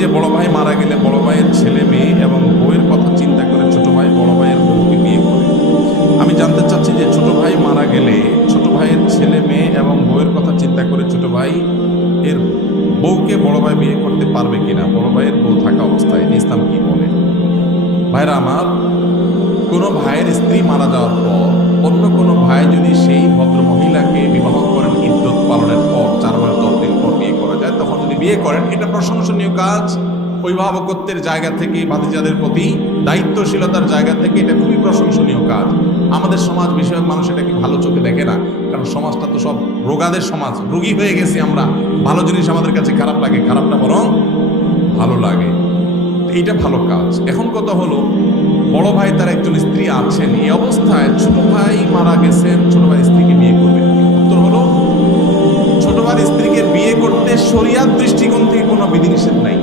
যে বড় ভাই মারা গেলে বড় ভাইয়ের ছেলে মেয়ে এবং বউয়ের কথা চিন্তা করে ছোট ভাই বড় ভাইয়ের বউকে বিয়ে করে। আমি জানতে চাচ্ছি যে ছোট ভাই মারা গেলে ছোট ভাইয়ের ছেলে মেয়ে এবং বউয়ের কথা চিন্তা করে ছোট ভাই এর বউকে বড় ভাই বিয়ে করতে পারবে কিনা, বড় ভাইয়ের বউ থাকা অবস্থায় ইসলাম কি বলে? ভাইরা আমার, কোনো ভাইয়ের স্ত্রী মারা যাওয়ার পর অন্য কোনো ভাই যদি সেই ভদ্র মহিলাকে বিবাহ করেন ইদ্যত পালনের পর 4 মাস 10 দিন পর বিয়ে করা যায়, তখন যদি বিয়ে করেন এটা প্রশংসনীয় কাজ। অভিভাবকত্বের জায়গা থেকে, ভাতিজাদের প্রতি দায়িত্বশীলতার জায়গা থেকে এটা খুবই প্রশংসনীয় কাজ। আমাদের সমাজ বিষয়ক মানুষ এটাকে ভালো চোখে দেখে না, কারণ সমাজটা তো সব রোগাদের সমাজ, রোগী হয়ে গেছি আমরা। ভালো জিনিস আমাদের কাছে খারাপ লাগে, খারাপটা বরং ভালো লাগে। এইটা ভালো কাজ। এখন কথা হলো, বড় ভাই তার একজন স্ত্রী আছেন, এই অবস্থায় ছোট ভাই মারা গেছেন, ছোট ভাই স্ত্রীকে বিয়ে করবেন। উত্তর হলো, ছোট ভাই স্ত্রীকে বিয়ে করতে শরিয়াত দৃষ্টিকোণ থেকে কোনো বিধিনিষেধ নাই।